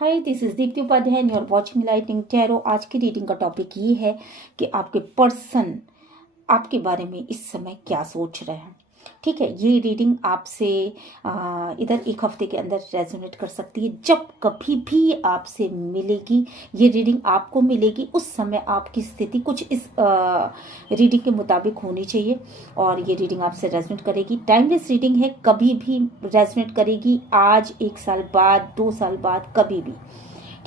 Hi, this is Deepti Upadhyay and you are watching lighting tarot. आज की reading का topic ये है कि आपके पर्सन आपके बारे में इस समय क्या सोच रहे हैं। ठीक है, ये रीडिंग आपसे इधर एक हफ्ते के अंदर रेजोनेट कर सकती है। जब कभी भी आपसे मिलेगी ये रीडिंग, आपको मिलेगी, उस समय आपकी स्थिति कुछ इस रीडिंग के मुताबिक होनी चाहिए और ये रीडिंग आपसे रेजोनेट करेगी। टाइमलेस रीडिंग है, कभी भी रेजोनेट करेगी, आज, 1 साल बाद, 2 साल बाद, कभी भी।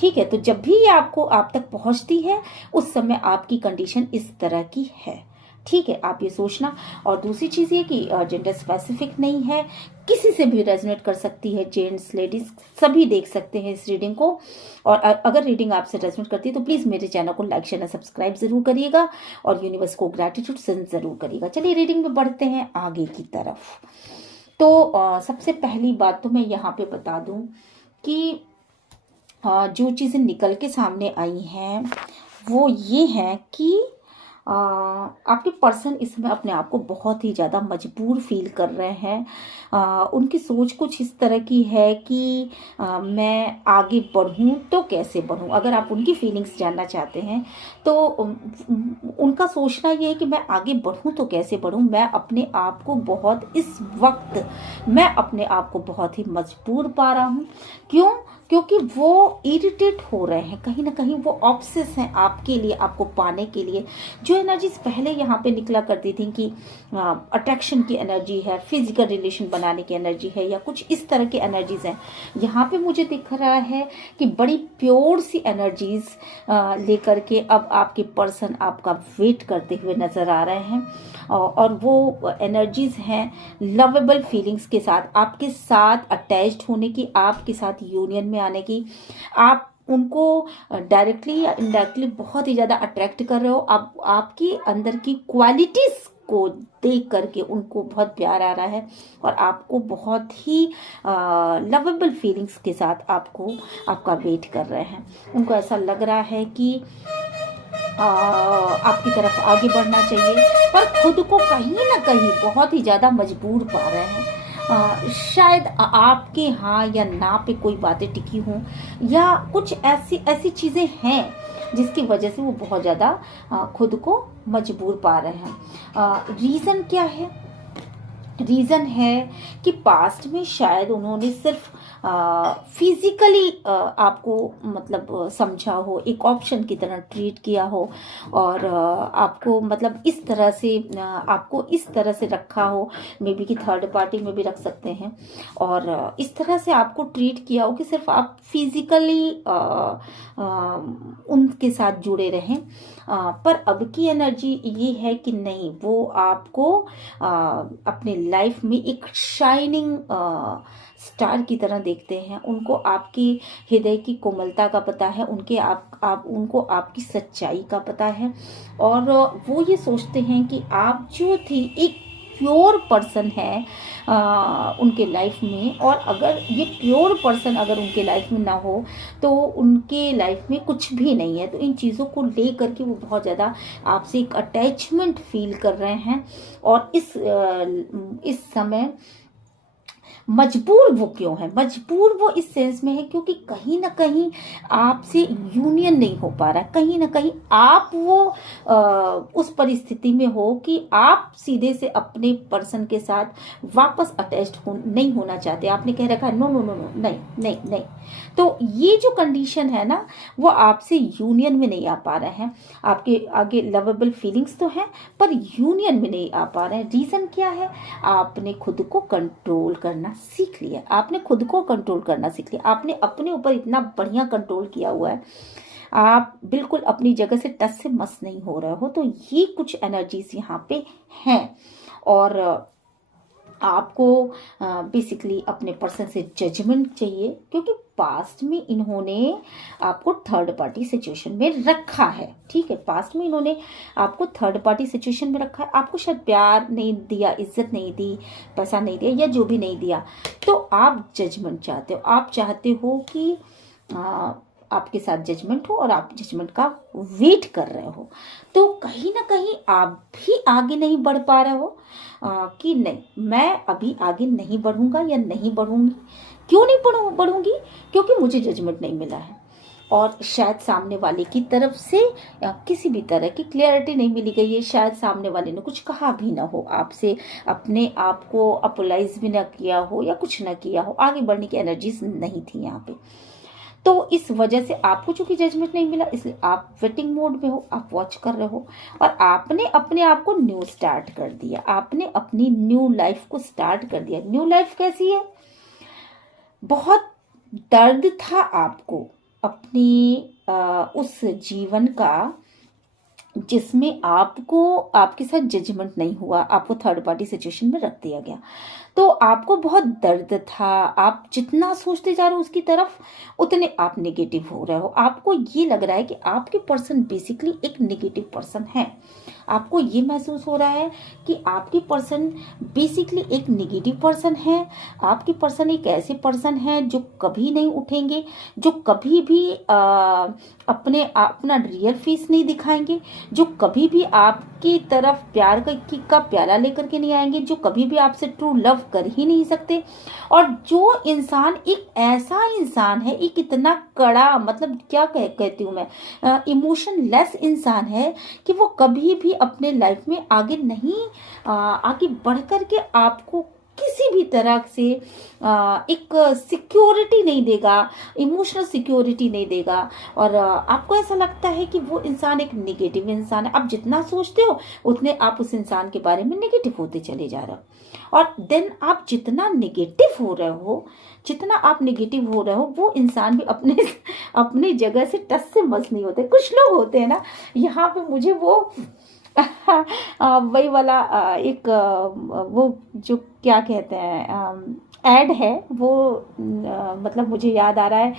ठीक है, तो जब भी ये आपको आप तक पहुंचती है उस समय आपकी कंडीशन इस तरह की है। ठीक है, आप ये सोचना। और दूसरी चीज़ ये कि जेंडर स्पेसिफिक नहीं है, किसी से भी रेजोनेट कर सकती है, जेंट्स लेडीज सभी देख सकते हैं इस रीडिंग को। और अगर रीडिंग आपसे रेजोनेट करती है तो प्लीज़ मेरे चैनल को लाइक शेयर सब्सक्राइब जरूर करिएगा और यूनिवर्स को ग्रैटिट्यूड सेंड जरूर करिएगा। चलिए रीडिंग में बढ़ते हैं आगे की तरफ। तो सबसे पहली बात तो मैं यहाँ पे बता दूं कि जो चीज़ें निकल के सामने आई हैं वो ये है कि आपके पर्सन इस समय अपने आप को बहुत ही ज़्यादा मजबूर फील कर रहे हैं। उनकी सोच कुछ इस तरह की है कि मैं आगे बढ़ूं तो कैसे बढ़ूं। अगर आप उनकी फीलिंग्स जानना चाहते हैं तो उनका सोचना ये है कि मैं आगे बढ़ूं तो कैसे बढ़ूं। मैं अपने आप को बहुत इस वक्त मैं अपने आप को बहुत ही मजबूर पा रहा हूं। क्यों? क्योंकि वो इरिटेट हो रहे हैं, कहीं ना कहीं वो ऑब्सेस हैं आपके लिए, आपको पाने के लिए। जो एनर्जीज पहले यहाँ पे निकला करती थी कि अट्रैक्शन की एनर्जी है, फिजिकल रिलेशन बनाने की एनर्जी है, या कुछ इस तरह की एनर्जीज हैं, यहाँ पे मुझे दिख रहा है कि बड़ी प्योर सी एनर्जीज लेकर के अब आपके पर्सन आपका वेट करते हुए नजर आ रहे हैं। और वो एनर्जीज हैं लवेबल फीलिंग्स के साथ, आपके साथ अटैच्ड होने की, आपके साथ यूनियन में आने की। आप उनको डायरेक्टली या इनडायरेक्टली बहुत ही ज़्यादा अट्रैक्ट कर रहे हो। आप आपकी अंदर की क्वालिटीज़ को देख करके उनको बहुत प्यार आ रहा है और आपको बहुत ही लवेबल फीलिंग्स के साथ आपको आपका वेट कर रहे हैं। उनको ऐसा लग रहा है कि आपकी तरफ आगे बढ़ना चाहिए, पर खुद को कहीं ना कहीं बहुत ही ज़्यादा मजबूर पा रहे हैं। शायद आपके हाँ या ना पे कोई बातें टिकी हों, या कुछ ऐसी ऐसी चीज़ें हैं जिसकी वजह से वो बहुत ज़्यादा खुद को मजबूर पा रहे हैं। रीज़न क्या है? रीज़न है कि पास्ट में शायद उन्होंने सिर्फ फिजिकली आपको मतलब समझा हो, एक ऑप्शन की तरह ट्रीट किया हो, और आपको मतलब इस तरह से आपको इस तरह से रखा हो, मे बी कि थर्ड पार्टी में भी रख सकते हैं, और इस तरह से आपको ट्रीट किया हो कि सिर्फ आप फिजिकली उनके साथ जुड़े रहें। पर अब की एनर्जी ये है कि नहीं, वो आपको अपने लाइफ में एक शाइनिंग स्टार की तरह देखते हैं। उनको आपकी हृदय की कोमलता का पता है, उनको आपकी सच्चाई का पता है, और वो ये सोचते हैं कि आप जो थी एक प्योर पर्सन है उनके लाइफ में। और अगर ये प्योर पर्सन अगर उनके लाइफ में ना हो तो उनके लाइफ में कुछ भी नहीं है। तो इन चीज़ों को ले करके वो बहुत ज़्यादा आपसे एक अटैचमेंट फील कर रहे हैं। और इस समय मजबूर वो क्यों है? मजबूर वो इस सेंस में है क्योंकि कहीं ना कहीं आपसे यूनियन नहीं हो पा रहा है। कहीं ना कहीं आप वो उस परिस्थिति में हो कि आप सीधे से अपने पर्सन के साथ वापस अटैच्ड नहीं होना चाहते। आपने कह रखा है नो नो नो नो, नहीं नहीं नहीं। तो ये जो कंडीशन है ना, वो आपसे यूनियन में नहीं आ पा रहे हैं। आपके आगे लवेबल फीलिंग्स तो हैं पर यूनियन में नहीं आ पा रहे हैं। रीज़न क्या है? आपने खुद को कंट्रोल करना सीख लिया। आपने खुद को कंट्रोल करना सीख लिया। आपने अपने ऊपर इतना बढ़िया कंट्रोल किया हुआ है, आप बिल्कुल अपनी जगह से टच से मस नहीं हो रहे हो। तो ये कुछ एनर्जीज यहाँ पे हैं। और आपको बेसिकली अपने पर्सन से जजमेंट चाहिए, क्योंकि पास्ट में इन्होंने आपको थर्ड पार्टी सिचुएशन में रखा है। ठीक है, पास्ट में इन्होंने आपको थर्ड पार्टी सिचुएशन में रखा है। आपको शायद प्यार नहीं दिया, इज्जत नहीं दी, पैसा नहीं दिया, या जो भी नहीं दिया। तो आप जजमेंट चाहते हो। आप चाहते हो कि आपके साथ जजमेंट हो और आप जजमेंट का वेट कर रहे हो। तो कहीं ना कहीं आप भी आगे नहीं बढ़ पा रहे हो कि नहीं, मैं अभी आगे नहीं बढ़ूंगा या नहीं बढ़ूंगी, क्यों नहीं बढ़ूंगी? क्योंकि मुझे जजमेंट नहीं मिला है, और शायद सामने वाले की तरफ से किसी भी तरह की क्लियरिटी नहीं मिली गई है। शायद सामने वाले ने कुछ कहा भी ना हो आपसे, अपने आप को अपोलाइज भी ना किया हो या कुछ ना किया हो, आगे बढ़ने की एनर्जीज नहीं थी यहाँ पे। तो इस वजह से आपको चूंकि जजमेंट नहीं मिला, इसलिए आप वेटिंग मोड में हो, आप वॉच कर रहे हो, और आपने अपने आप को न्यू स्टार्ट कर दिया, आपने अपनी न्यू लाइफ को स्टार्ट कर दिया। न्यू लाइफ कैसी है? बहुत दर्द था आपको अपनी उस जीवन का जिसमें आपको आपके साथ जजमेंट नहीं हुआ, आपको थर्ड पार्टी सिचुएशन में रख दिया गया, तो आपको बहुत दर्द था। आप जितना सोचते जा रहे हो उसकी तरफ, उतने आप नेगेटिव हो रहे हो। आपको ये लग रहा है कि आपके पर्सन बेसिकली एक नेगेटिव पर्सन है। आपको ये महसूस हो रहा है कि आपके पर्सन बेसिकली एक नेगेटिव पर्सन है। आपके पर्सन एक ऐसे पर्सन है जो कभी नहीं उठेंगे, जो कभी भी अपना रियल फेस नहीं दिखाएंगे, जो कभी भी आपकी तरफ प्यार का प्याला लेकर के नहीं आएंगे, जो कभी भी आपसे ट्रू लव कर ही नहीं सकते। और जो इंसान एक ऐसा इंसान है, एक इतना कड़ा, मतलब क्या कहती हूँ मैं, इमोशन लेस इंसान है कि वो कभी भी अपने लाइफ में आगे नहीं आगे बढ़ कर के आपको किसी भी तरह से एक सिक्योरिटी नहीं देगा, इमोशनल सिक्योरिटी नहीं देगा। और आपको ऐसा लगता है कि वो इंसान एक नेगेटिव इंसान है। आप जितना सोचते हो उतने आप उस इंसान के बारे में नेगेटिव होते चले जा रहे हो। और देन आप जितना नेगेटिव हो रहे हो, जितना आप नेगेटिव हो रहे हो, वो इंसान भी अपने जगह से टस से मस नहीं होते। कुछ लोग होते हैं ना, यहाँ पे मुझे वो वही वाला एक वो जो क्या कहते हैं ऐड है वो, मतलब मुझे याद आ रहा है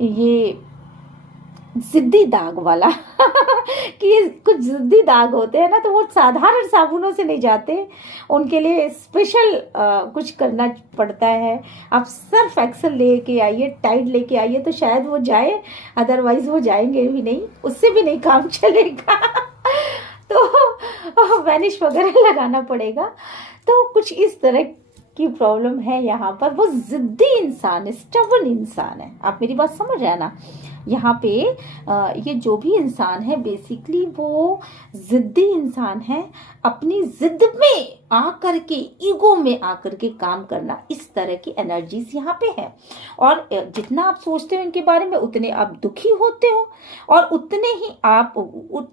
ये जिद्दी दाग वाला कि कुछ जिद्दी दाग होते हैं ना, तो वो साधारण साबुनों से नहीं जाते, उनके लिए स्पेशल कुछ करना पड़ता है। आप सर्फ एक्सेल लेके आइए, टाइड लेके आइए तो शायद वो जाए, अदरवाइज वो जाएंगे भी नहीं, उससे भी नहीं काम चलेगा। तो वैनिश वगैरह लगाना पड़ेगा। तो कुछ इस तरह की प्रॉब्लम है यहाँ पर। वो जिद्दी इंसान है, स्टबर्न इंसान है। आप मेरी बात समझ रहे हैं ना? यहाँ पे ये जो भी इंसान है बेसिकली वो जिद्दी इंसान है। अपनी जिद में आकर के, ईगो में आकर के काम करना, इस तरह की एनर्जीज यहाँ पे है। और जितना आप सोचते हो इनके बारे में उतने आप दुखी होते हो, और उतने ही आप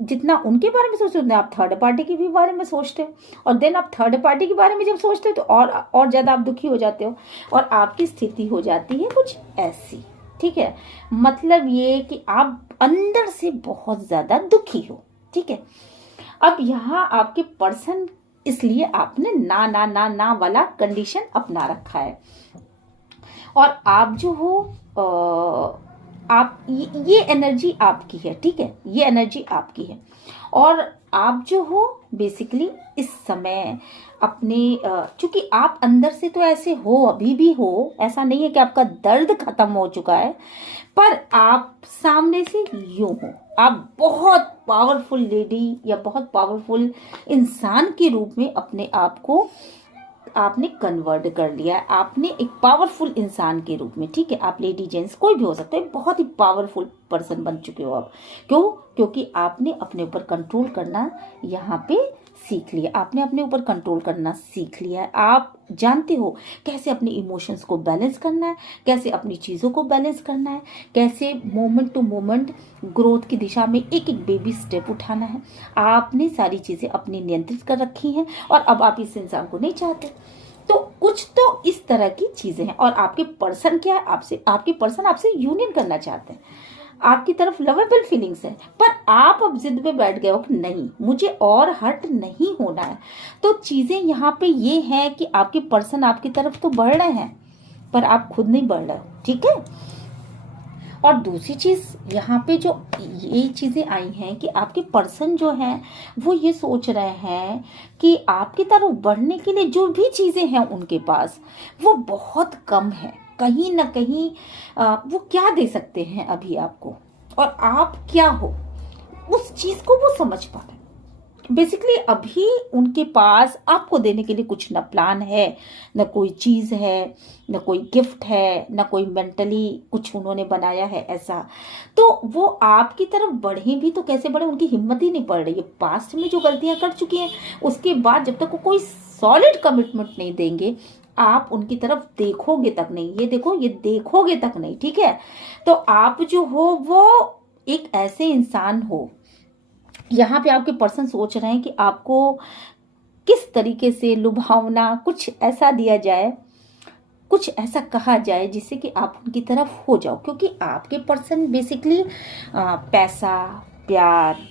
जितना उनके बारे में सोचते हो उतने आप थर्ड पार्टी के भी बारे में सोचते हो, और देन आप थर्ड पार्टी के बारे में जब सोचते हो तो और ज्यादा आप दुखी हो जाते हो, और आपकी स्थिति हो जाती है कुछ ऐसी। ठीक है, मतलब ये कि आप अंदर से बहुत ज्यादा दुखी हो। ठीक है, अब यहाँ आपके पर्सन, इसलिए आपने ना ना ना ना वाला कंडीशन अपना रखा है। और आप जो हो आप ये एनर्जी आपकी है। ठीक है, ये एनर्जी आपकी है। और आप जो हो बेसिकली इस समय अपने, चूंकि आप अंदर से तो ऐसे हो, अभी भी हो, ऐसा नहीं है कि आपका दर्द खत्म हो चुका है, पर आप सामने से यूं हो, आप बहुत पावरफुल लेडी या बहुत पावरफुल इंसान के रूप में अपने आप को आपने कन्वर्ट कर लिया है। आपने एक पावरफुल इंसान के रूप में, ठीक है, आप लेडी जेंट्स कोई भी हो सकते हैं, बहुत ही पावरफुल पर्सन बन चुके हो आप। क्यों? क्योंकि आपने अपने ऊपर कंट्रोल करना यहाँ पे सीख लिया। आपने अपने ऊपर कंट्रोल करना सीख लिया है। आप जानते हो कैसे अपने इमोशंस को बैलेंस करना है, कैसे अपनी चीज़ों को बैलेंस करना है, कैसे मोमेंट टू मोमेंट ग्रोथ की दिशा में एक एक बेबी स्टेप उठाना है। आपने सारी चीज़ें अपनी नियंत्रित कर रखी हैं, और अब आप इस इंसान को नहीं चाहते। तो कुछ तो इस तरह की चीज़ें हैं। और आपके पर्सन क्या है, आपके पर्सन आपसे यूनियन करना चाहते हैं, आपकी तरफ लवेबल फीलिंग्स है, पर आप अब जिद पे बैठ गए हो कि नहीं, मुझे और हर्ट नहीं होना है। तो चीजें यहाँ पे ये हैं कि आपके पर्सन आपकी तरफ तो बढ़ रहे हैं, पर आप खुद नहीं बढ़ रहे हो। ठीक है, और दूसरी चीज यहाँ पे जो ये चीजें आई हैं कि आपके पर्सन जो हैं वो ये सोच रहे हैं कि आपकी तरफ बढ़ने के लिए जो भी चीजें हैं उनके पास वो बहुत कम है। कहीं ना कहीं वो क्या दे सकते हैं अभी आपको, और आप क्या हो, उस चीज को वो समझ पा रहे। बेसिकली अभी उनके पास आपको देने के लिए कुछ न प्लान है, न कोई चीज़ है, न कोई गिफ्ट है, न कोई मेंटली कुछ उन्होंने बनाया है ऐसा। तो वो आपकी तरफ बढ़े भी तो कैसे बढ़े, उनकी हिम्मत ही नहीं पड़ रही है। पास्ट में जो गलतियां कर चुकी हैं उसके बाद जब तक वो कोई सॉलिड कमिटमेंट नहीं देंगे, आप उनकी तरफ देखोगे तक नहीं, ये देखो ये देखोगे तक नहीं, ठीक है। तो आप जो हो वो एक ऐसे इंसान हो, यहाँ पे आपके पर्सन सोच रहे हैं कि आपको किस तरीके से लुभावना, कुछ ऐसा दिया जाए, कुछ ऐसा कहा जाए जिससे कि आप उनकी तरफ हो जाओ, क्योंकि आपके पर्सन बेसिकली पैसा, प्यार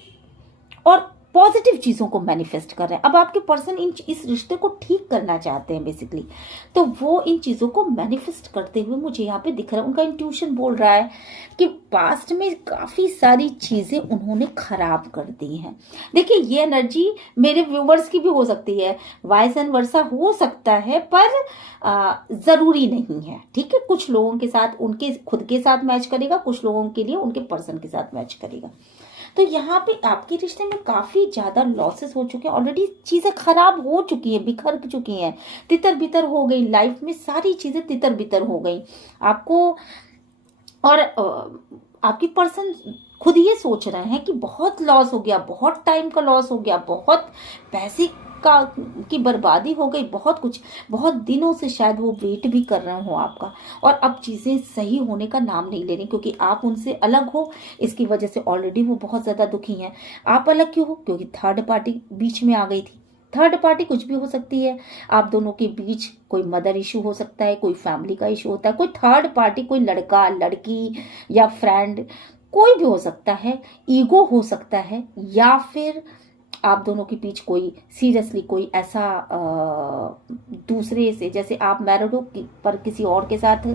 और पॉजिटिव चीज़ों को मैनिफेस्ट कर रहे हैं। अब आपके पर्सन इस रिश्ते को ठीक करना चाहते हैं बेसिकली, तो वो इन चीज़ों को मैनिफेस्ट करते हुए मुझे यहाँ पे दिख रहा है। उनका इंट्यूशन बोल रहा है कि पास्ट में काफ़ी सारी चीज़ें उन्होंने खराब कर दी हैं। देखिए ये एनर्जी मेरे व्यूवर्स की भी हो सकती है, वाइस एंड वर्सा हो सकता है, पर ज़रूरी नहीं है, ठीक है। कुछ लोगों के साथ उनके खुद के साथ मैच करेगा, कुछ लोगों के लिए उनके पर्सन के साथ मैच करेगा। तो यहाँ पे आपके रिश्ते में काफ़ी ज़्यादा लॉसेस हो चुके हैं, ऑलरेडी चीज़ें खराब हो चुकी हैं, बिखर चुकी हैं, तितर बितर हो गई, लाइफ में सारी चीज़ें तितर बितर हो गई आपको। और आपकी पर्सन खुद ये सोच रहे हैं कि बहुत लॉस हो गया, बहुत टाइम का लॉस हो गया, बहुत पैसे का की बर्बादी हो गई, बहुत कुछ, बहुत दिनों से शायद वो वेट भी कर रहे हो आपका, और अब चीज़ें सही होने का नाम नहीं ले रही, क्योंकि आप उनसे अलग हो। इसकी वजह से ऑलरेडी वो बहुत ज़्यादा दुखी हैं। आप अलग क्यों हो? क्योंकि थर्ड पार्टी बीच में आ गई थी। थर्ड पार्टी कुछ भी हो सकती है, आप दोनों के बीच कोई मदर इशू हो सकता है, कोई फैमिली का इशू होता है, कोई थर्ड पार्टी, कोई लड़का लड़की या फ्रेंड, कोई भी हो सकता है, ईगो हो सकता है, या फिर आप दोनों के बीच कोई सीरियसली कोई ऐसा दूसरे से, जैसे आप मैरिड हो पर किसी और के साथ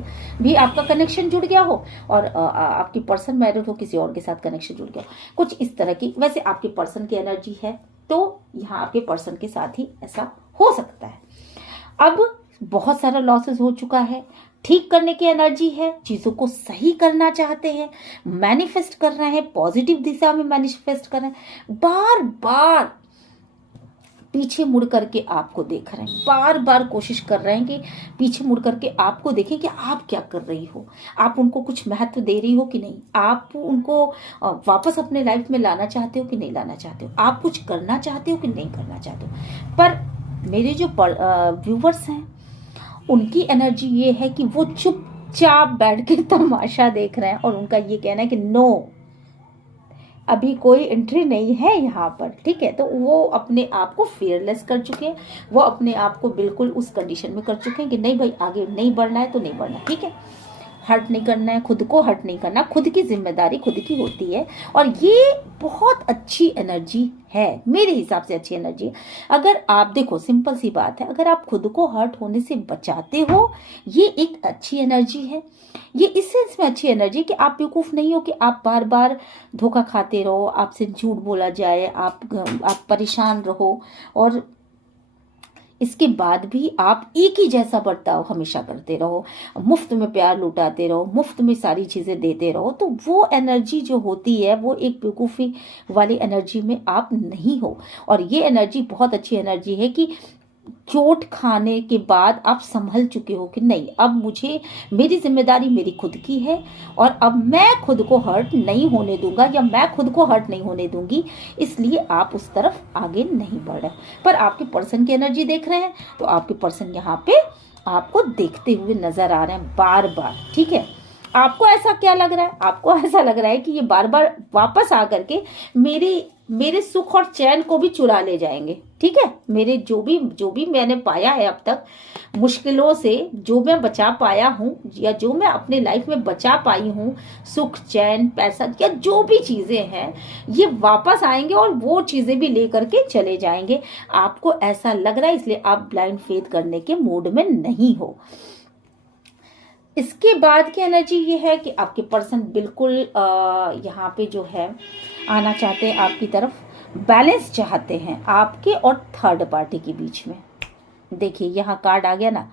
भी आपका कनेक्शन जुड़ गया हो, और आपकी पर्सन मैरिड हो, किसी और के साथ कनेक्शन जुड़ गया हो, कुछ इस तरह की। वैसे आपके पर्सन की एनर्जी है तो यहाँ आपके पर्सन के साथ ही ऐसा हो सकता है। अब बहुत सारा लॉसेस हो चुका है, ठीक करने की एनर्जी है, चीज़ों को सही करना चाहते हैं, मैनिफेस्ट कर रहे हैं, पॉजिटिव दिशा में मैनिफेस्ट कर रहे हैं, बार बार पीछे मुड़ करके आपको देख रहे हैं, बार बार कोशिश कर रहे हैं कि पीछे मुड़ करके आपको देखें कि आप क्या कर रही हो, आप उनको कुछ महत्व दे रही हो कि नहीं, आप उनको वापस अपने लाइफ में लाना चाहते हो कि नहीं लाना चाहते हो, आप कुछ करना चाहते हो कि नहीं करना चाहते हो। पर मेरे जो व्यूवर्स हैं उनकी एनर्जी ये है कि वो चुपचाप बैठ के तमाशा देख रहे हैं, और उनका ये कहना है कि नो, अभी कोई एंट्री नहीं है यहाँ पर, ठीक है। तो वो अपने आप को फियरलेस कर चुके हैं, वो अपने आप को बिल्कुल उस कंडीशन में कर चुके हैं कि नहीं भाई आगे नहीं बढ़ना है तो नहीं बढ़ना, ठीक है। हर्ट नहीं करना है, खुद को हर्ट नहीं करना, खुद की जिम्मेदारी खुद की होती है, और ये बहुत अच्छी एनर्जी है, मेरे हिसाब से अच्छी एनर्जी है। अगर आप देखो, सिंपल सी बात है, अगर आप खुद को हर्ट होने से बचाते हो, ये एक अच्छी एनर्जी है। ये इस सेंस में अच्छी एनर्जी कि आप बेवकूफ़ नहीं हो कि आप बार बार धोखा खाते रहो, आपसे झूठ बोला जाए, आप परेशान रहो, और इसके बाद भी आप एक ही जैसा बर्ताव हमेशा करते रहो, मुफ्त में प्यार लुटाते रहो, मुफ्त में सारी चीज़ें देते रहो, तो वो एनर्जी जो होती है वो एक बेवकूफ़ी वाली एनर्जी में आप नहीं हो। और ये एनर्जी बहुत अच्छी एनर्जी है कि चोट खाने के बाद आप संभल चुके हो कि नहीं, अब मुझे, मेरी जिम्मेदारी मेरी खुद की है, और अब मैं खुद को हर्ट नहीं होने दूंगा, या मैं खुद को हर्ट नहीं होने दूंगी, इसलिए आप उस तरफ आगे नहीं बढ़ रहे। पर आपके पर्सन की एनर्जी देख रहे हैं तो आपके पर्सन यहाँ पे आपको देखते हुए नजर आ रहे हैं बार बार, ठीक है। आपको ऐसा क्या लग रहा है? आपको ऐसा लग रहा है कि ये बार बार वापस आकर के मेरे सुख और चैन को भी चुरा ले जाएंगे, ठीक है। मेरे जो भी मैंने पाया है अब तक, मुश्किलों से जो मैं बचा पाया हूँ, या जो मैं अपने लाइफ में बचा पाई हूँ, सुख चैन पैसा या जो भी चीजें हैं, ये वापस आएंगे और वो चीजें भी लेकर के चले जाएंगे। आपको ऐसा लग रहा है, इसलिए आप ब्लाइंड फेथ करने के मूड में नहीं हो। इसके बाद की एनर्जी ये है कि आपके पर्सन बिल्कुल यहाँ पे जो है आना चाहते हैं आपकी तरफ, बैलेंस चाहते हैं आपके और थर्ड पार्टी के बीच में। देखिए यहाँ कार्ड आ गया ना,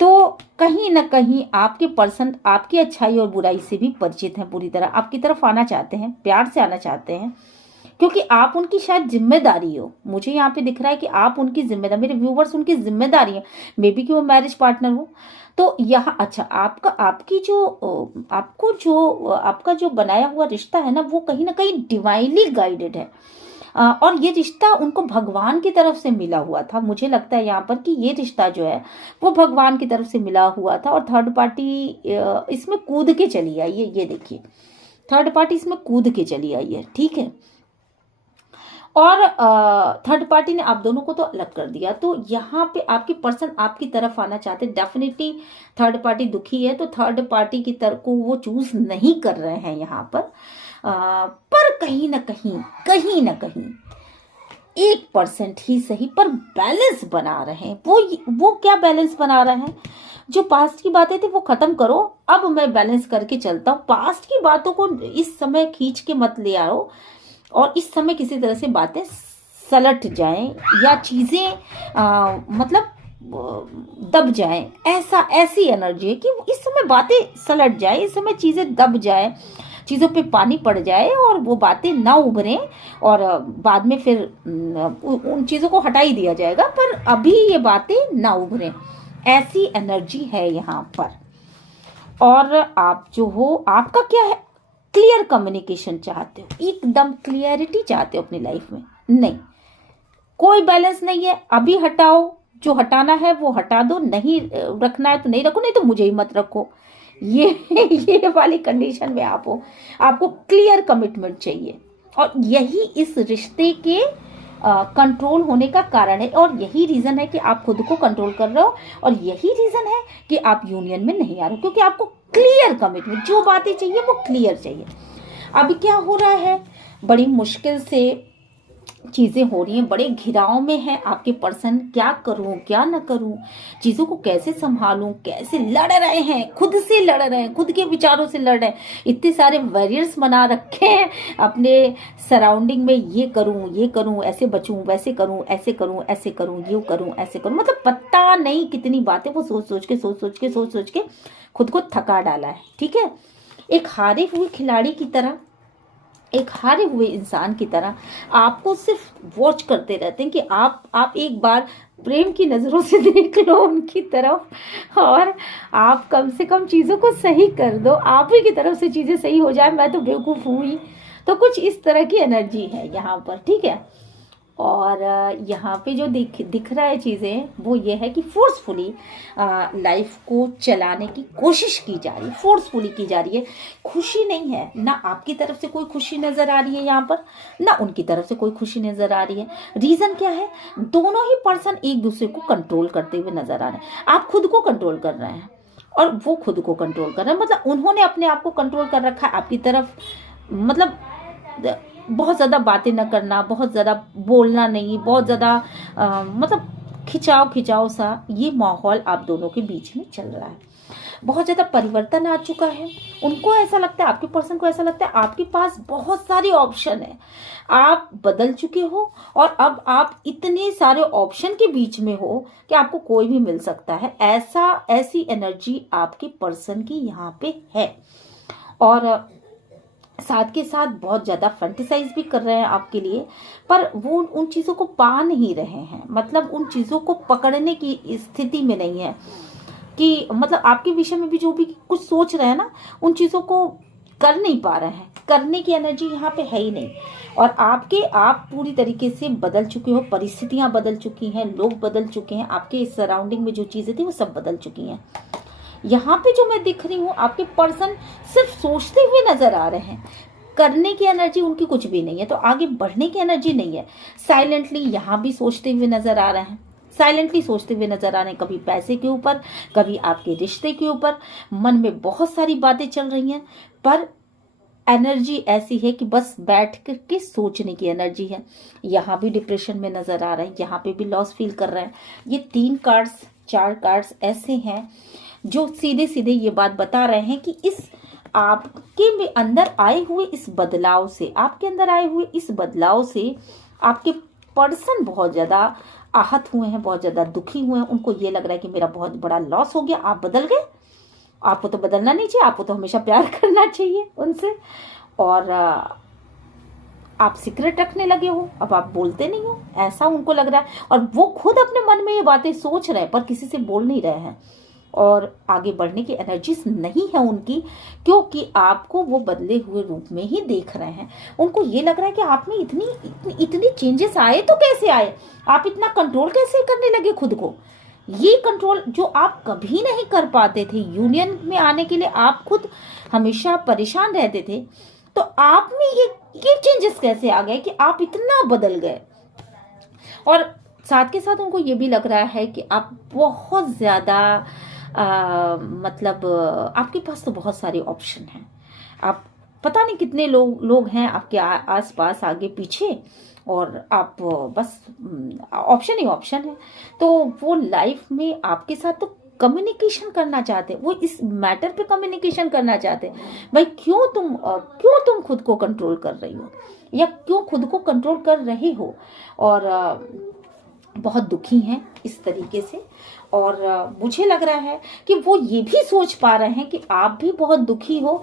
तो कहीं ना कहीं आपके पर्सन आपकी अच्छाई और बुराई से भी परिचित हैं, पूरी तरह आपकी तरफ आना चाहते हैं, प्यार से आना चाहते हैं, क्योंकि आप उनकी शायद जिम्मेदारी हो। मुझे यहाँ पे दिख रहा है कि आप उनकी जिम्मेदारी, मेरे व्यूवर्स उनकी जिम्मेदारी है, मे बी कि वो मैरिज पार्टनर हो। तो यहाँ अच्छा आपका आपकी जो आपको जो आपका जो बनाया हुआ रिश्ता है ना कहीं डिवाइनली गाइडेड है। और ये रिश्ता उनको भगवान की तरफ से मिला हुआ था। मुझे लगता है यहाँ पर कि ये रिश्ता जो है वो भगवान की तरफ से मिला हुआ था, और थर्ड पार्टी इसमें कूद के चली आई है। ये देखिए, थर्ड पार्टी इसमें कूद के चली आई है, ठीक है। और थर्ड पार्टी ने आप दोनों को तो अलग कर दिया। तो यहाँ पे आपकी पर्सन आपकी तरफ आना चाहते, डेफिनेटली थर्ड पार्टी दुखी है, तो थर्ड पार्टी की तरफ को वो चूज नहीं कर रहे हैं यहाँ पर। पर कहीं ना कहीं 1% ही सही पर बैलेंस बना रहे हैं। वो क्या बैलेंस बना रहे हैं? जो पास्ट की बातें थी वो खत्म करो, अब मैं बैलेंस करके चलता हूँ। पास्ट की बातों को इस समय खींच के मत ले आओ, और इस समय किसी तरह से बातें सलट जाएं या चीजें मतलब दब जाएं। ऐसी एनर्जी है कि इस समय बातें सलट जाए, इस समय चीजें दब जाए, चीज़ों पे पानी पड़ जाए और वो बातें ना उभरें, और बाद में फिर उन चीज़ों को हटा ही दिया जाएगा, पर अभी ये बातें ना उभरें। ऐसी एनर्जी है यहाँ पर। और आप जो हो, आपका क्या है, क्लियर कम्युनिकेशन चाहते हो, एकदम क्लियरिटी चाहते हो अपनी लाइफ में। नहीं, कोई बैलेंस नहीं है, अभी हटाओ, जो हटाना है वो हटा दो, नहीं रखना है तो नहीं रखो, नहीं तो मुझे ही मत रखो। ये वाली कंडीशन में आप हो। आपको क्लियर कमिटमेंट चाहिए, और यही इस रिश्ते के कंट्रोल होने का कारण है, और यही रीजन है कि आप खुद को कंट्रोल कर रहे हो, और यही रीजन है कि आप यूनियन में नहीं आ रहे हो, क्योंकि आपको क्लियर कमिटमेंट, जो बातें चाहिए वो क्लियर चाहिए। अभी क्या हो रहा है, बड़ी मुश्किल से चीज़ें हो रही हैं, बड़े घिराव में है आपके पर्सन। क्या करूं क्या ना करूं, चीज़ों को कैसे संभालूं, कैसे लड़ रहे हैं, खुद से लड़ रहे हैं, खुद के विचारों से लड़ रहे हैं। इतने सारे वॉरियर्स बना रखे हैं अपने सराउंडिंग में, ये करूं, ऐसे बचूं, वैसे करूं, ऐसे करूं, ऐसे करूं, यूं करूं, ऐसे करूं, मतलब पता नहीं कितनी बातें वो सोच सोच के खुद को थका डाला है, ठीक है। एक हारे हुए खिलाड़ी की तरह, एक हारे हुए इंसान की तरह आपको सिर्फ वॉच करते रहते हैं कि आप एक बार प्रेम की नजरों से देख लो उनकी तरफ, और आप कम से कम चीजों को सही कर दो, आप ही की तरफ से चीजें सही हो जाए, मैं तो बेवकूफ हूँ ही। तो कुछ इस तरह की एनर्जी है यहाँ पर, ठीक है। और यहाँ पे जो दिख रहा है चीज़ें, वो ये है कि फोर्सफुली लाइफ को चलाने की कोशिश की जा रही है, फोर्सफुली की जा रही है। खुशी नहीं है, ना आपकी तरफ से कोई खुशी नज़र आ रही है यहाँ पर, ना उनकी तरफ से कोई खुशी नज़र आ रही है। रीज़न क्या है? दोनों ही पर्सन एक दूसरे को कंट्रोल करते हुए नज़र आ रहे हैं। आप खुद को कंट्रोल कर रहे हैं और वो खुद को कंट्रोल कर रहे हैं, मतलब उन्होंने अपने आप को कंट्रोल कर रखा है आपकी तरफ। मतलब बहुत ज़्यादा बातें न करना, बहुत ज़्यादा बोलना नहीं, बहुत ज़्यादा मतलब खिंचाव सा ये माहौल आप दोनों के बीच में चल रहा है। बहुत ज़्यादा परिवर्तन आ चुका है। उनको ऐसा लगता है, आपके पर्सन को ऐसा लगता है आपके पास बहुत सारे ऑप्शन है, आप बदल चुके हो, और अब आप इतने सारे ऑप्शन के बीच में हो कि आपको कोई भी मिल सकता है। ऐसी एनर्जी आपके पर्सन की यहाँ पे है। और साथ के साथ बहुत ज़्यादा फैंटेसाइज भी कर रहे हैं आपके लिए, पर वो उन चीज़ों को पा नहीं रहे हैं, मतलब उन चीज़ों को पकड़ने की स्थिति में नहीं है कि मतलब आपके विषय में भी जो भी कुछ सोच रहे हैं ना, उन चीज़ों को कर नहीं पा रहे हैं, करने की एनर्जी यहाँ पे है ही नहीं। और आप पूरी तरीके से बदल चुके हो, परिस्थितियाँ बदल चुकी हैं, लोग बदल चुके हैं, आपके सराउंडिंग में जो चीज़ें थी वो सब बदल चुकी हैं। यहाँ पे जो मैं दिख रही हूँ, आपके पर्सन सिर्फ सोचते हुए नजर आ रहे हैं, करने की एनर्जी उनकी कुछ भी नहीं है, तो आगे बढ़ने की एनर्जी नहीं है। साइलेंटली यहाँ भी सोचते हुए नजर आ रहे हैं, साइलेंटली सोचते हुए नजर आ रहे हैं, कभी पैसे के ऊपर, कभी आपके रिश्ते के ऊपर। मन में बहुत सारी बातें चल रही हैं, पर एनर्जी ऐसी है कि बस बैठ के सोचने की एनर्जी है। यहाँ भी डिप्रेशन में नजर आ रहा है, यहाँ पे भी लॉस फील कर रहे हैं। ये 3 कार्ड्स 4 कार्ड्स ऐसे हैं जो सीधे सीधे ये बात बता रहे हैं कि इस आपके अंदर आए हुए इस बदलाव से, आपके अंदर आए हुए इस बदलाव से आपके पर्सन बहुत ज़्यादा आहत हुए हैं, बहुत ज़्यादा दुखी हुए हैं। उनको ये लग रहा है कि मेरा बहुत बड़ा लॉस हो गया, आप बदल गए। आपको तो बदलना नहीं चाहिए, आपको तो हमेशा प्यार करना चाहिए उनसे। और आप सीक्रेट रखने लगे हो, अब आप बोलते नहीं हो, ऐसा उनको लग रहा है। और वो खुद अपने मन में ये बातें सोच रहे हैं पर किसी से बोल नहीं रहे हैं, और आगे बढ़ने की एनर्जीज नहीं है उनकी, क्योंकि आपको वो बदले हुए रूप में ही देख रहे हैं। उनको ये लग रहा है कि आप में इतनी चेंजेस आए तो कैसे आए, आप इतना कंट्रोल कैसे करने लगे खुद को। ये कंट्रोल जो आप कभी नहीं कर पाते थे, यूनियन में आने के लिए आप खुद हमेशा परेशान रहते थे, तो आप में ये चेंजेस कैसे आ गए कि आप इतना बदल गए। और साथ के साथ उनको ये भी लग रहा है कि आप बहुत ज्यादा मतलब आपके पास तो बहुत सारे ऑप्शन हैं, आप पता नहीं कितने लोग हैं आपके आस पास आगे पीछे, और आप बस ऑप्शन ही ऑप्शन है। तो वो लाइफ में आपके साथ तो कम्युनिकेशन करना चाहते हैं, वो इस मैटर पे कम्युनिकेशन करना चाहते हैं। भाई क्यों तुम खुद को कंट्रोल कर रही हो, या क्यों खुद को कंट्रोल कर रहे हो, और बहुत दुखी हैं इस तरीके से। और मुझे लग रहा है कि वो ये भी सोच पा रहे हैं कि आप भी बहुत दुखी हो।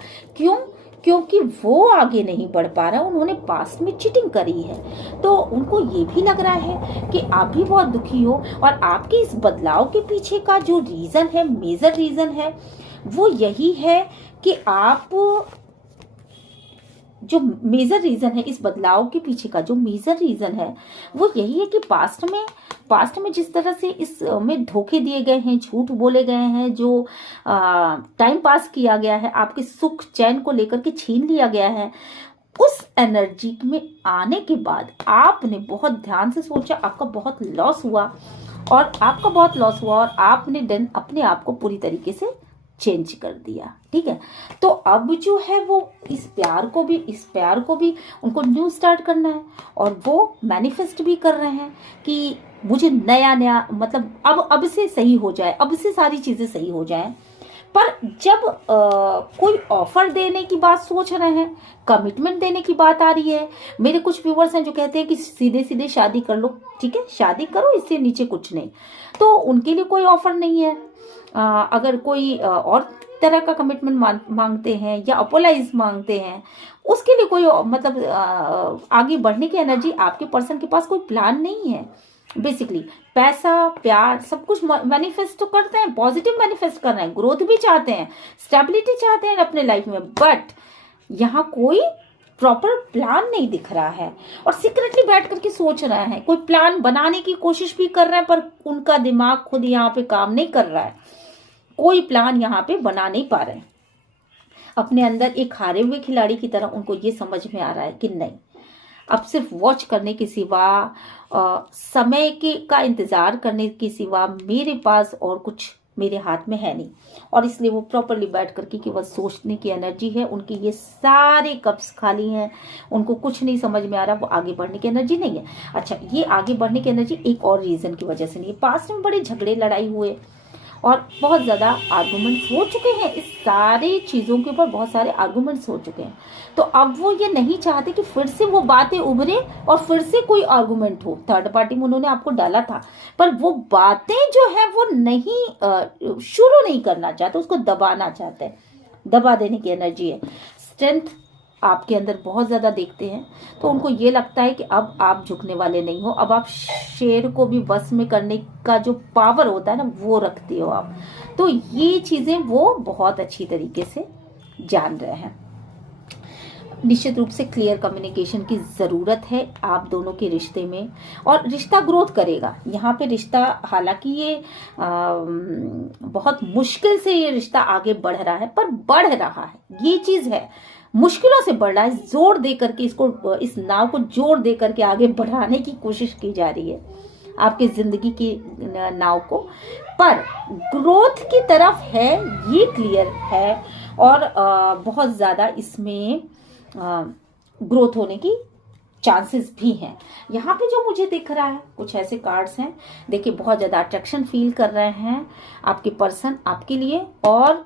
क्योंकि वो आगे नहीं बढ़ पा रहा, उन्होंने पास्ट में चीटिंग करी है, तो उनको ये भी लग रहा है कि आप भी बहुत दुखी हो। और आपके इस बदलाव के पीछे का जो रीजन है, मेजर रीजन है, वो यही है कि आप जो मेजर रीजन है इस बदलाव के पीछे का जो मेजर रीजन है वो यही है कि पास्ट में जिस तरह से इसमें धोखे दिए गए हैं, झूठ बोले गए हैं, जो टाइम पास किया गया है, आपके सुख चैन को लेकर के छीन लिया गया है, उस एनर्जी में आने के बाद आपने बहुत ध्यान से सोचा, आपका बहुत लॉस हुआ, और आपने अपने आप को पूरी तरीके से चेंज कर दिया। ठीक है, तो अब जो है वो इस प्यार को भी उनको न्यू स्टार्ट करना है, और वो मैनिफेस्ट भी कर रहे हैं कि मुझे नया मतलब अब से सही हो जाए, अब से सारी चीजें सही हो जाए। पर जब कोई ऑफर देने की बात सोच रहे हैं, कमिटमेंट देने की बात आ रही है, मेरे कुछ व्यूवर्स हैं जो कहते हैं कि सीधे सीधे शादी कर लो, ठीक है शादी करो, इससे नीचे कुछ नहीं, तो उनके लिए कोई ऑफर नहीं है। अगर कोई और तरह का कमिटमेंट मांगते हैं या अपोलाइज मांगते हैं, उसके लिए कोई मतलब आगे बढ़ने की एनर्जी आपके पर्सन के पास कोई प्लान नहीं है। बेसिकली पैसा प्यार सब कुछ मैनिफेस्ट तो करते हैं, पॉजिटिव मैनिफेस्ट कर रहे हैं, ग्रोथ भी चाहते हैं, स्टेबिलिटी चाहते हैं अपने लाइफ में, बट यहाँ कोई प्रॉपर प्लान नहीं दिख रहा है, और सीक्रेटली बैठ करके सोच रहे हैं, कोई प्लान बनाने की कोशिश भी कर रहे हैं, पर उनका दिमाग खुद यहाँ पे काम नहीं कर रहा है, कोई प्लान यहाँ पे बना नहीं पा रहे हैं। अपने अंदर एक हारे हुए खिलाड़ी की तरह उनको ये समझ में आ रहा है कि नहीं, अब सिर्फ वॉच करने के सिवा, समय का इंतजार करने के सिवा मेरे पास और कुछ मेरे हाथ में है नहीं। और इसलिए वो प्रॉपरली बैठ करके केवल सोचने की एनर्जी है, उनकी ये सारे कप्स खाली हैं, उनको कुछ नहीं समझ में आ रहा, वो आगे बढ़ने की एनर्जी नहीं है। अच्छा, ये आगे बढ़ने की एनर्जी एक और रीजन की वजह से नहीं है, पास्ट में बड़े झगड़े लड़ाई हुए और बहुत ज़्यादा आर्गूमेंट्स हो चुके हैं, इस सारी चीज़ों के ऊपर बहुत सारे आर्गूमेंट्स हो चुके हैं। तो अब वो ये नहीं चाहते कि फिर से वो बातें उभरे और फिर से कोई आर्गूमेंट हो। थर्ड पार्टी में उन्होंने आपको डाला था, पर वो बातें जो है वो नहीं शुरू नहीं करना चाहते, उसको दबाना चाहते हैं, दबा देने की एनर्जी है। स्ट्रेंथ आपके अंदर बहुत ज़्यादा देखते हैं, तो उनको ये लगता है कि अब आप झुकने वाले नहीं हो, अब आप शेर को भी बस में करने का जो पावर होता है ना, वो रखते हो आप। तो ये चीज़ें वो बहुत अच्छी तरीके से जान रहे हैं। निश्चित रूप से क्लियर कम्युनिकेशन की ज़रूरत है आप दोनों के रिश्ते में, और रिश्ता ग्रोथ करेगा। यहाँ पे रिश्ता, हालांकि ये बहुत मुश्किल से ये रिश्ता आगे बढ़ रहा है, पर बढ़ रहा है, ये चीज़ है, मुश्किलों से बढ़ रहा है, जोर दे करके इसको, इस नाव को जोर दे करके आगे बढ़ाने की कोशिश की जा रही है आपकी जिंदगी की नाव को, पर ग्रोथ की तरफ है, ये क्लियर है। और बहुत ज़्यादा इसमें ग्रोथ होने की चांसेस भी हैं। यहाँ पे जो मुझे दिख रहा है, कुछ ऐसे कार्ड्स हैं, देखिए बहुत ज़्यादा अट्रैक्शन फील कर रहे हैं आपके पर्सन आपके लिए, और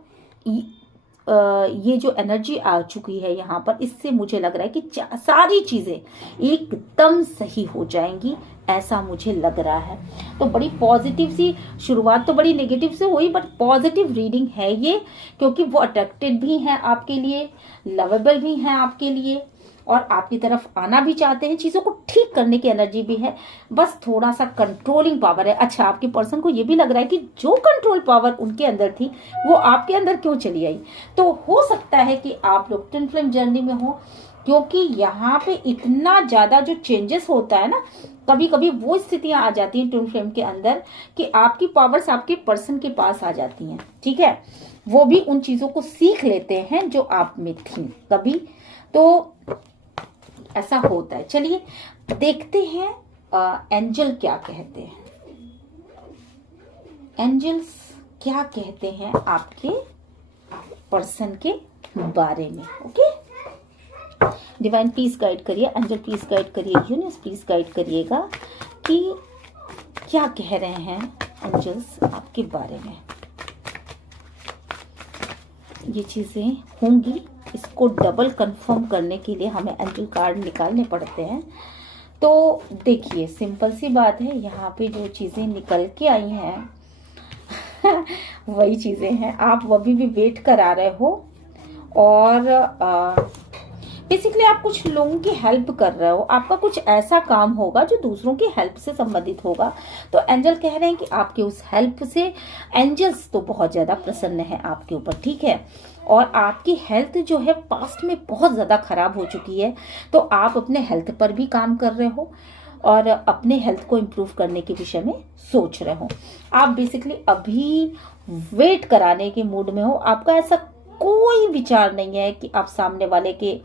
ये जो एनर्जी आ चुकी है यहाँ पर, इससे मुझे लग रहा है कि सारी चीज़ें एकदम सही हो जाएंगी, ऐसा मुझे लग रहा है। तो बड़ी पॉजिटिव सी शुरुआत तो बड़ी नेगेटिव से हुई, बट पॉजिटिव रीडिंग है ये, क्योंकि वो अट्रैक्टेड भी हैं आपके लिए, लवेबल भी हैं आपके लिए, और आपकी तरफ आना भी चाहते हैं, चीजों को ठीक करने की एनर्जी भी है, बस थोड़ा सा कंट्रोलिंग पावर है। अच्छा, आपके पर्सन को ये भी लग रहा है कि जो कंट्रोल पावर उनके अंदर थी वो आपके अंदर क्यों चली आई। तो हो सकता है कि आप लोग ट्विन फ्लेम जर्नी में हो, क्योंकि यहाँ पे इतना ज्यादा जो चेंजेस होता है ना, कभी कभी वो स्थितियां आ जाती हैं ट्विन फ्लेम के अंदर कि आपकी पावर्स आपके पर्सन के पास आ जाती हैं। ठीक है, वो भी उन चीजों को सीख लेते हैं जो आप में थी कभी, तो ऐसा होता है। चलिए देखते हैं एंजल क्या कहते हैं। एंजल्स क्या कहते हैं आपके पर्सन के बारे में। ओके, डिवाइन प्लीज गाइड करिए, एंजल प्लीज गाइड करिए, यूनिवर्स प्लीज गाइड करिएगा कि क्या कह रहे हैं एंजल्स आपके बारे में। ये चीजें होंगी, इसको डबल कंफर्म करने के लिए हमें एंजल कार्ड निकालने पड़ते हैं। तो देखिए, सिंपल सी बात है, यहाँ पे जो चीजें निकल के आई हैं वही चीजें हैं। आप अभी भी वेट करा रहे हो और बेसिकली आप कुछ लोगों की हेल्प कर रहे हो। आपका कुछ ऐसा काम होगा जो दूसरों की हेल्प से संबंधित होगा। तो एंजल कह रहे हैं कि आपके उस हेल्प से एंजल्स तो बहुत ज्यादा प्रसन्न है आपके ऊपर। ठीक है, और आपकी हेल्थ जो है पास्ट में बहुत ज्यादा खराब हो चुकी है, तो आप अपने हेल्थ पर भी काम कर रहे हो और अपने हेल्थ को इम्प्रूव करने के विषय में सोच रहे हो। आप बेसिकली अभी वेट कराने के मूड में हो। आपका ऐसा कोई विचार नहीं है कि आप सामने वाले के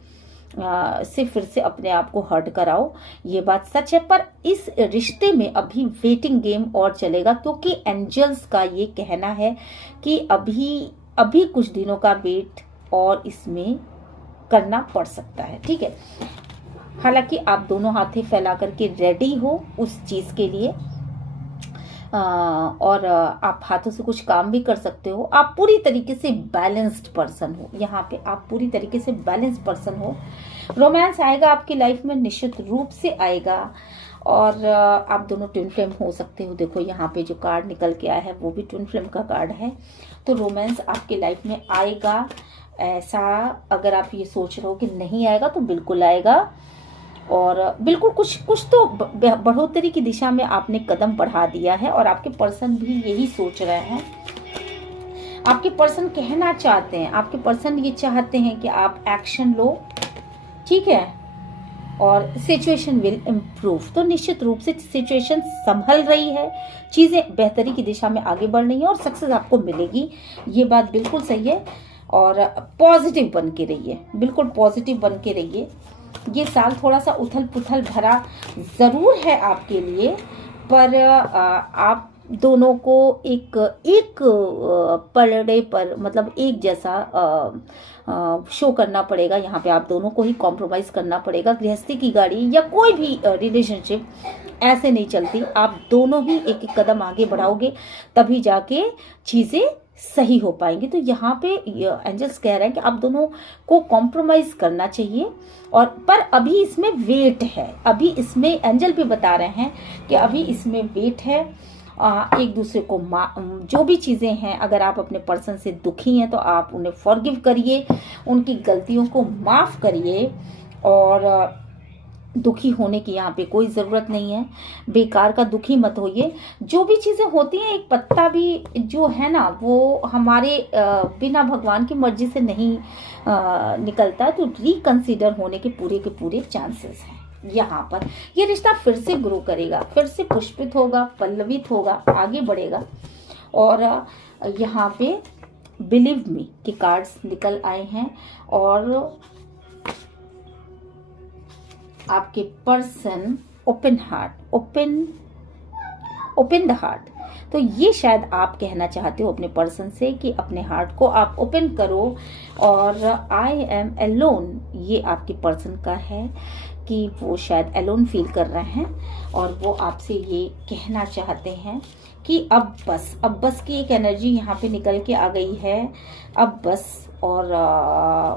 से फिर से अपने आप को हर्ट कराओ, ये बात सच है। पर इस रिश्ते में अभी वेटिंग गेम और चलेगा, क्योंकि एंजल्स का ये कहना है कि अभी कुछ दिनों का वेट और इसमें करना पड़ सकता है। ठीक है, हालांकि आप दोनों हाथें फैला करके रेडी हो उस चीज के लिए, और आप हाथों से कुछ काम भी कर सकते हो। आप पूरी तरीके से बैलेंस्ड पर्सन हो, यहाँ पे आप पूरी तरीके से बैलेंस्ड पर्सन हो। रोमांस आएगा आपकी लाइफ में, निश्चित रूप से आएगा, और आप दोनों ट्विन फ्लेम हो सकते हो। देखो यहाँ पे जो कार्ड निकल के आया है वो भी ट्विन फ्लेम का कार्ड है। तो रोमांस आपकी लाइफ में आएगा, ऐसा अगर आप ये सोच रहे हो कि नहीं आएगा तो बिल्कुल आएगा। और बिल्कुल कुछ तो बढ़ोतरी की दिशा में आपने कदम बढ़ा दिया है, और आपके पर्सन भी यही सोच रहे हैं। आपके पर्सन कहना चाहते हैं, आपके पर्सन ये चाहते हैं कि आप एक्शन लो। ठीक है, और सिचुएशन विल इम्प्रूव। तो निश्चित रूप से सिचुएशन संभल रही है, चीजें बेहतरी की दिशा में आगे बढ़ रही है और सक्सेस आपको मिलेगी, ये बात बिल्कुल सही है। और पॉजिटिव बन के रहिए, बिल्कुल पॉजिटिव बन के रहिए। ये साल थोड़ा सा उथल पुथल भरा जरूर है आपके लिए, पर आप दोनों को एक पलड़े पर, मतलब एक जैसा शो करना पड़ेगा। यहाँ पे आप दोनों को ही कॉम्प्रोमाइज करना पड़ेगा। गृहस्थी की गाड़ी या कोई भी रिलेशनशिप ऐसे नहीं चलती, आप दोनों ही एक एक कदम आगे बढ़ाओगे तभी जाके चीजें सही हो पाएंगे। तो यहाँ पे एंजल्स कह रहे हैं कि आप दोनों को कॉम्प्रोमाइज करना चाहिए, और पर अभी इसमें वेट है। अभी इसमें एंजल भी बता रहे हैं कि अभी इसमें वेट है। एक दूसरे को जो भी चीजें हैं, अगर आप अपने पर्सन से दुखी हैं तो आप उन्हें फॉरगिव करिए, उनकी गलतियों को माफ करिए, और दुखी होने की यहाँ पे कोई जरूरत नहीं है। बेकार का दुखी मत होइए। जो भी चीजें होती हैं, एक पत्ता भी जो है ना वो हमारे बिना भगवान की मर्जी से नहीं निकलता, तो रिकंसीडर होने के पूरे चांसेस हैं। यहाँ पर ये रिश्ता फिर से ग्रो करेगा, फिर से पुष्पित होगा, पल्लवित होगा, आगे बढ़ेगा। और यहाँ पे बिलीव मी के कार्ड्स निकल आए हैं, और आपके person open heart, open the heart. तो ये शायद आप कहना चाहते हो अपने पर्सन से कि अपने हार्ट को आप ओपन करो। और आई एम एलोन, ये आपके पर्सन का है कि वो शायद एलोन फील कर रहे हैं, और वो आपसे ये कहना चाहते हैं कि अब बस की एक एनर्जी यहाँ पे निकल के आ गई है। अब बस, और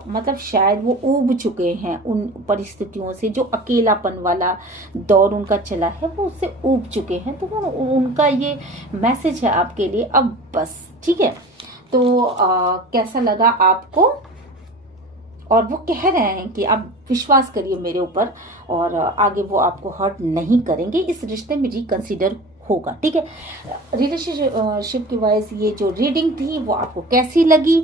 मतलब शायद वो ऊब चुके हैं उन परिस्थितियों से, जो अकेलापन वाला दौर उनका चला है वो उससे ऊब चुके हैं। तो उनका ये मैसेज है आपके लिए, अब बस। ठीक है, तो कैसा लगा आपको और वो कह रहे हैं कि आप विश्वास करिए मेरे ऊपर, और आगे वो आपको हर्ट नहीं करेंगे, इस रिश्ते में रिकंसिडर होगा। ठीक है, रिलेशनशिप की वाइज ये जो रीडिंग थी वो आपको कैसी लगी,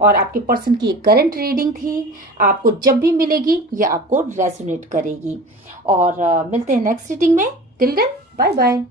और आपके पर्सन की एक करंट रीडिंग थी, आपको जब भी मिलेगी ये आपको रेजोनेट करेगी। और मिलते हैं नेक्स्ट रीडिंग में। Till then bye bye.